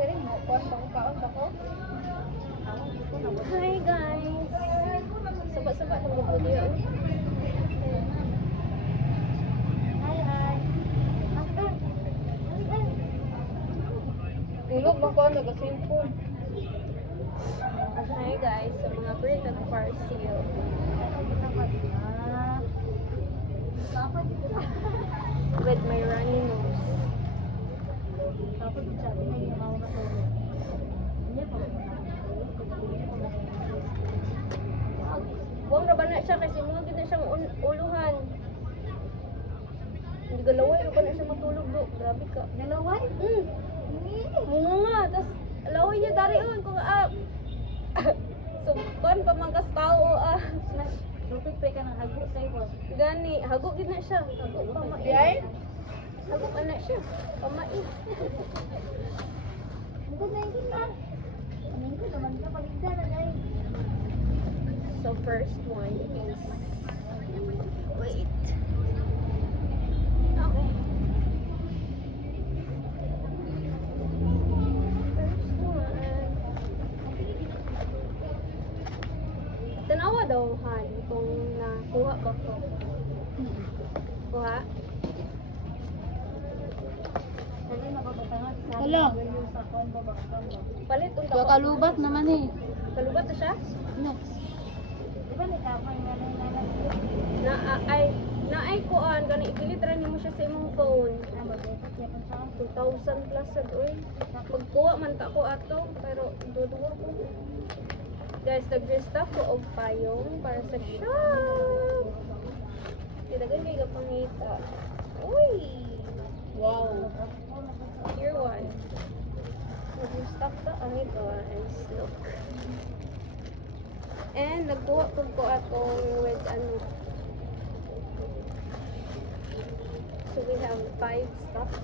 Hi guys! Saba-saba ng video. Tulog bang ko nag-cellphone? Hi guys, sa mga bird nag-parcel. With my runny nose. Huwag na ba na siya kasi mga gina siyang uluhan. Hindi galaway na ba na siya matulog do. Grabe ka. Nalaway? Munga nga. Tapos laway niya darion kung so, kon pa man kas tao Lupit pa ka ng hago sa'yo. Gani, hago gid na siya. Hago pa ma. Yay? Hago pa na siya. Pamai. So first one is wait. Okay. First one. Tanawa daw han kung nakuha ba ko. Kuha? Hala. Palit unta ko. Kakalubat naman eh. Kalubat na siya? No. Naay kuan gani ipilit ra nimo siya sa imong phone. 2,000 plus sad oy. Pagkuha man ta ko ato pero duduwa ko. Guys, nag-restock ko og payong para sa shop. Daghan kay gapangita. Uy. Wow. Here one. Nag-restock ta ang ito guys. Look. And nagkuha ko atong with ano. So we have 5 stocks.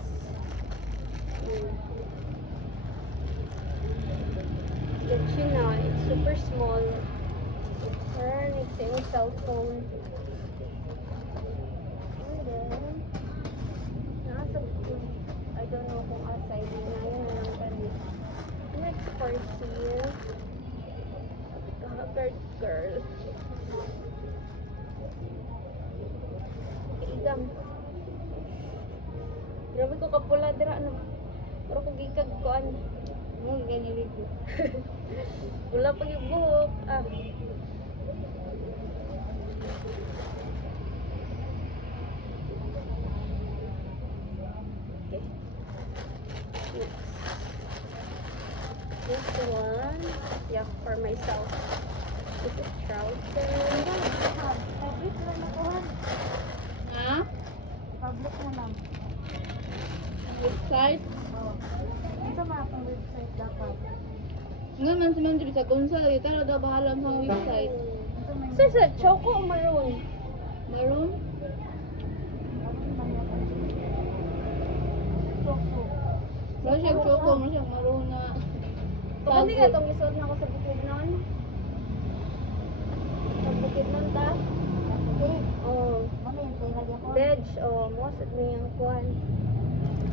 The China, it's super small. It's sa yung cellphone. And then, nasa, I don't know kung outside na yun na lang kami. Next parcel. Girl. Igam. Grabe ko kapula dira ano. Pero kung gikag ko ano. Mo gani review. Pula pag yung buhok. Okay. This one. Yeah, for myself. This is trouser. Public na nakuha. Ha? Public na lang. Website? Oo. Ito mga pang website dapat. Nga man si Ma'am sa konsal, tara daw bahala sa website. Sir, sa choco o maroon? Maroon? Choco. Wala siyang choco, wala siyang maroon na. Kapag nga itong isuot na ako sa bukid nun. Sa bukid nun ta? Oo. Veg, most of me yung kuhan.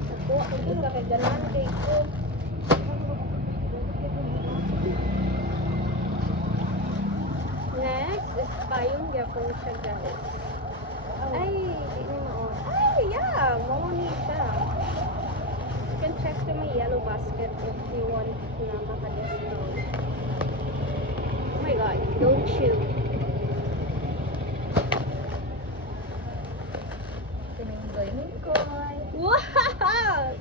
Nakuha ko sa kay ganan kay ko. Next is payong yapon siya guys. Ay, di na mo. Ay, yeah, mamoni siya. You can check to my yellow basket if you want na maka-discount. Oh my god, don't chew. Wow!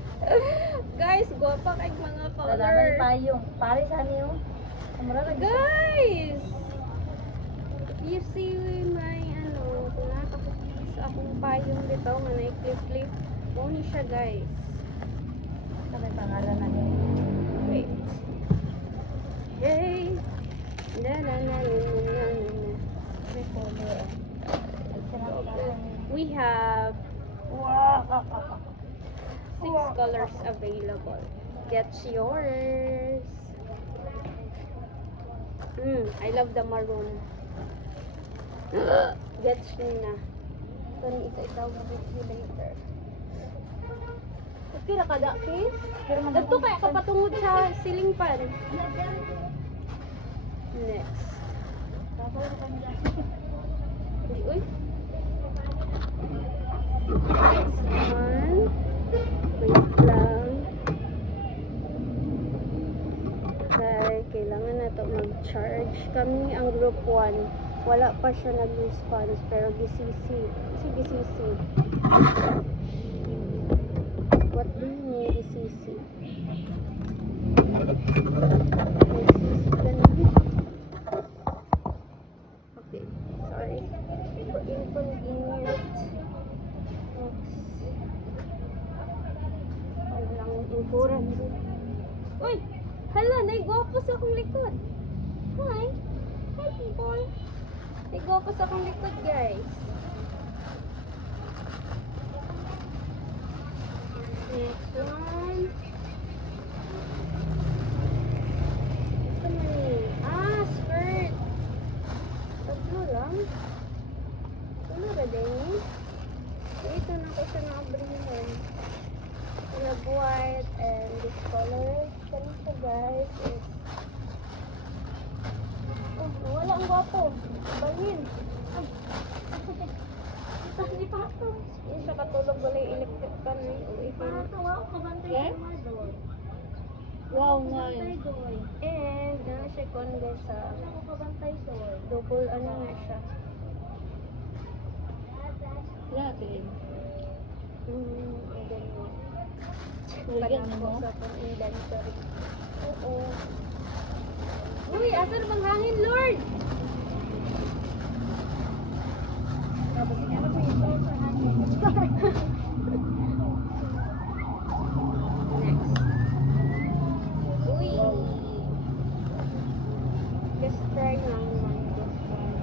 Guys, guwapa kay mga color. Dalamay payong. Pare sa niyo. Guys! If you see my kung nakakapis akong payong dito, nga na-clip-clip, ni siya guys. Ito may pangalan na niyo. Wait. Yay! Na. May color. We have Wow! 6 colors available. Get yours. I love the maroon. Get you na. Ito ni isa-isa, we'll get you later. Kira kada kiss? Kira man Dagto kaya kapatungod sa ceiling fan. Next. Uy. Next one. Wait lang. Okay, kailangan na to mag-charge. Kami ang group 1. Wala pa siya nag-response pero gisisi. Kasi gisisi. What do you mean gisisi? Gisisi ka na. Okay, sorry. Inconvenient. Next. Walang insurance. Uy! Hala, naigwapo sa akong likod. Hi! Hi, people! Naigwapo sa akong likod, guys. Next one. Ito na eh. Skirt! Tatlo lang. Ano ba din? Ito na ko siya nakabrihan. We have white and this color. Ganito guys is... Oh, wala ang gwapo. Balhin. Ay. Hindi pa ito. Yung siya katulog wala yung electric pan eh. Wow, kabantay Yeah? sa door. Wow, Kabantay nice. door. And, na siya condense sa Ako kabantay door. double ano nga siya. Latin. And then, Lagyan panako mo? sa pang inventory. Oo. Uy, asan bang hangin, Lord? Tapos niya na ito sa hangin. Next. Uy. Just try lang naman this one.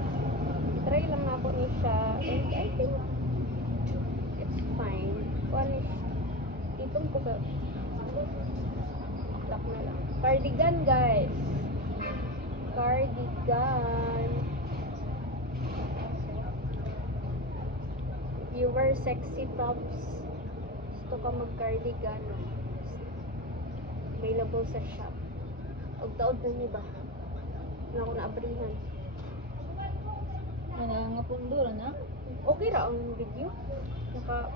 Try lang ako ni siya. And I think it's fine. One is itong ko sa tak na lang. Cardigan, guys. Cardigan. If you wear sexy tops, gusto ka mag-cardigan, available sa shop. Og taod na ni ba? Na ako naabrihan. Ano nga pundura na? Okay ra ang video. Naka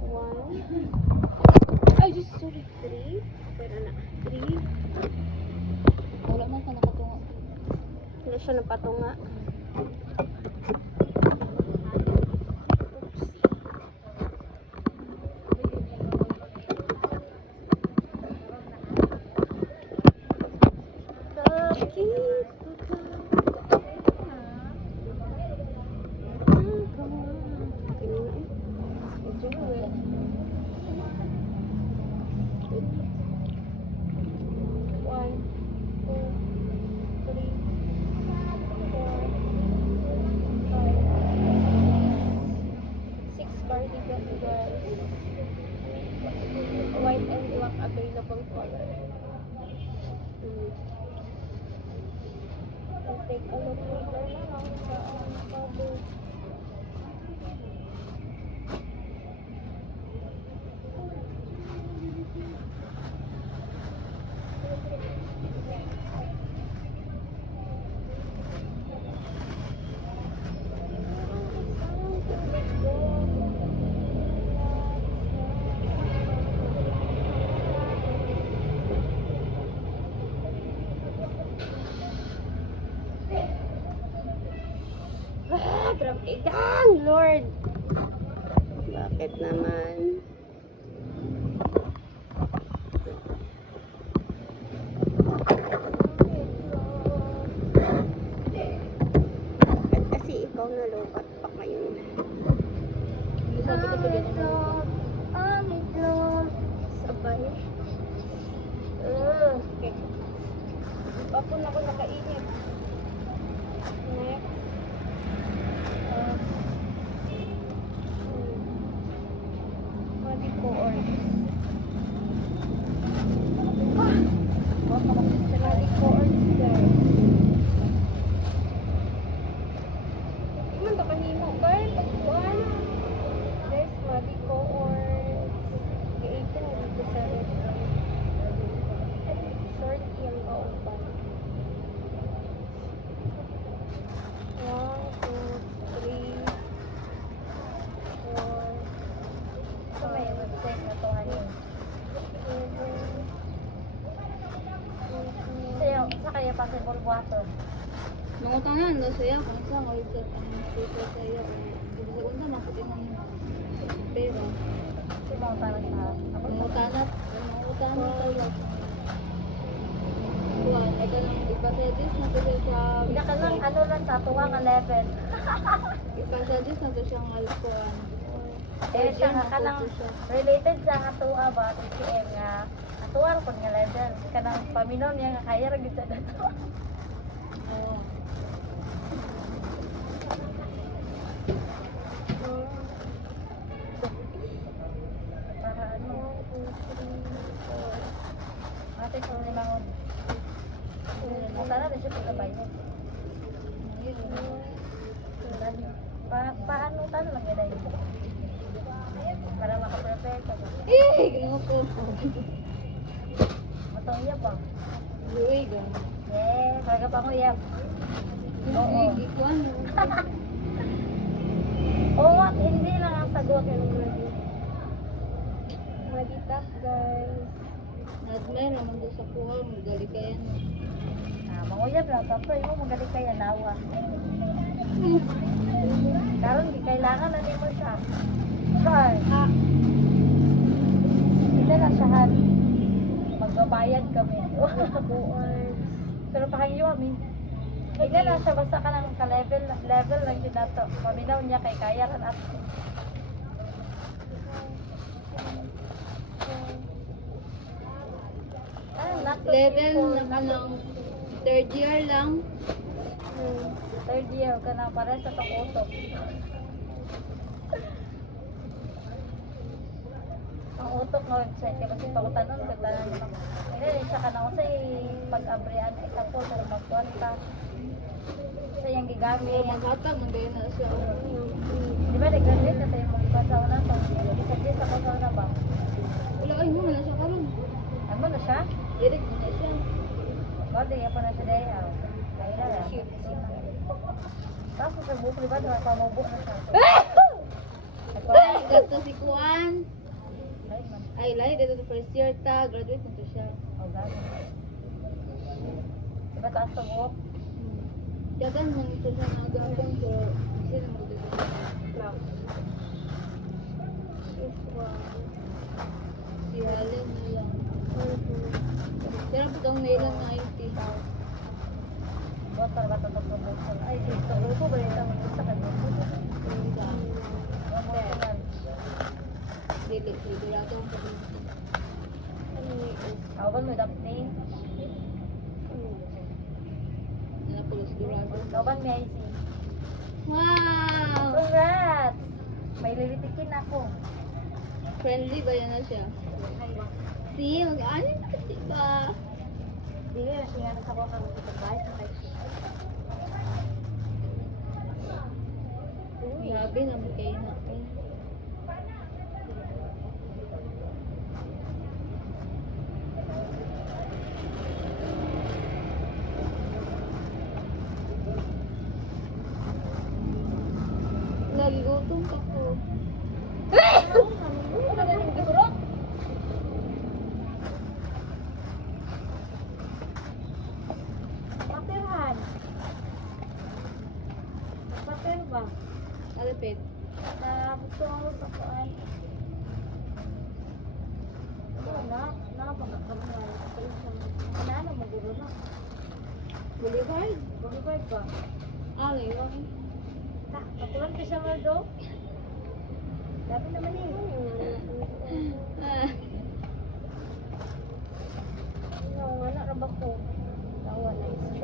1 ay just sorry 3 pero na 3 Wala man ka nakatungo. wala siya napatunga. White and black available color. I'll take a look later na lang sa cover. Grabe kang, Lord. Bakit naman? Bakit kasi ikaw nalupat pa kayo? Sabi ko din naman. Sabay. Okay. Papun ako nakainit. Next. Body core. Body core, guys. Iman to kanimo, guys. Pagkuhan. There's body core. possible buhaton. Mangutangan daw siya kung sa mga website ang paper sa iyo. Hindi sa unta makutingan mo. Pero, Kasi mga tanong sa ako. mangutanat tayo. Kuwan, ay ka lang ipasagis na to siya sa... Hindi ka lang, ano lang sa tuwa nga level. Ipasagis na to siya nga kuwan. Eh, siya nga ka lang related sa nga tuwa ba, TCM nga. Atuwa ko nga level. Kanang paminon niya nga kaya rin sa dato. Oo. Para ano, ate ko limangon. Sana rin siya pagkabayan. Paano tanong lang ganda yun? Para makaprepare ka ba? Eh, ganun ko. Matong iya ba? Luwi ka. Yeah, talaga pa ko iya. Oo. Hindi, ikuan mo. Oo, at hindi lang ang sagot. Madita, guys. Nadmay naman doon sa kuha, magali ka yan. Manguyab lang, tapos mo magaling kaya nawa. Karon di kailangan na mo siya. Sir, hindi na siya han. Magbabayad kami. Pero pahayo kami. Hindi na siya basta ka lang ka-level lang din nato. Paminaw niya kay kaya ran at Level naman ng third year lang. Third year ka na para sa tong-utok. Ang utok nga website kaya kasi pakutanon ka tanan. Hindi siya ka na usay pag-abrian ay tapos sa magkwanta. Sa yung May gigamit. maghatag, hindi na siya. Di ba nag-graduate na tayo magpasaw na to? Isa-isa sa pasaw na ba? Wala, ay mo na siya karon. Ano na siya? Direct mo na siya. Body, ako na siya dahil. Kaya na. Tapos sa buko, di ba? Pamubo na siya. Ay, gato si Kuan. Ay, man. Ay, lahi, dito sa first year ta. Graduate na to siya. Oh, gano'n. Diba taas sa buhok? Yagan mo nito siya nagawang pero sino mo dito siya. Si Helen na lang. Pero po itong nailang 90. Botar ba ito promotion? Ay, dito. Grupo ba ito? Gusto ka grupo? Promotional. Dili, sigurado ang pag-ibig. Awan mo, Daphne. Ano po, sigurado. Awan mo, IC. Wow! Congrats! May lilitikin ako. Friendly ba yan na siya? See, ano na kasi ba? Hindi na siya nga sa ko kang kitagbayad sa kayo. Grabe naman kayo na. Nagigutom ako. Ano na yung gibro? Patirhan. Patir ba? Alipit. Na gusto ko sa kuan. Na pagkakaroon na. Ano maguro na? Boulevard? Boulevard ba? Ah, ngayon. Kakulan ka siya nga do? Dami naman eh. Ah, Ano, wala ra ba ko? Tawa na isa.